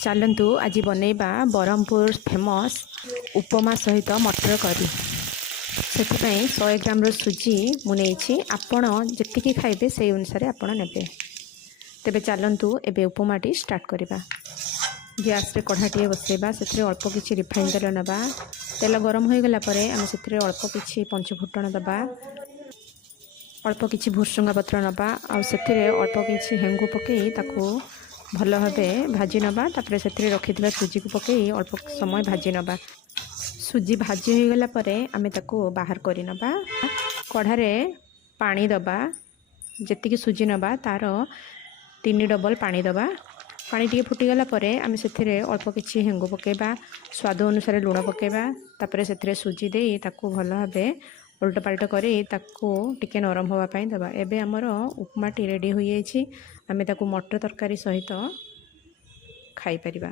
चलतु आज बनैबा ब्रह्मपुर फेमस उपमा सहित मटर करी। से 100 ग्राम सुजी मुझे आपण जी खाइबे से अनुसार आपण ने। तेबे चलतु एबे उपमाटी स्टार्ट करवा। गैस रे कढ़ाटे बसैबा से अल्प किसी रिफाइन तेल नवा। तेल गरम हो गला परे आम से अल्प किसी पंचफुटण दबा, अल्प किसी भुसुंगा पत्र नवा आ से अल्प किसी हेंगु पकई ताकू भल भावे भाजी नवा। तापर से रखिथिबा सुजी को पकई अल्प समय भाजी नवा। सुजी भाजी हो गला परे आमे ताकू बाहर करि नवा। कढ़ारे पानी दबा, जेतिकी सुजी नवा तार 3 डबल पानी दबा। पानी टी फुटीगला परे आमे से अल्प किसी हेंगु पकेबा, स्वाद अनुसार लुण पकेबा। तापर से सुजी दे ताकू भल भावे उल्ट पाल्ट करी ताकू टिके नरम होगा पाई दबा। एबे हमर उपमाटी रेडी हो जाइछि। आमे ताकू मटर तरकारी सहित खाई परिबा।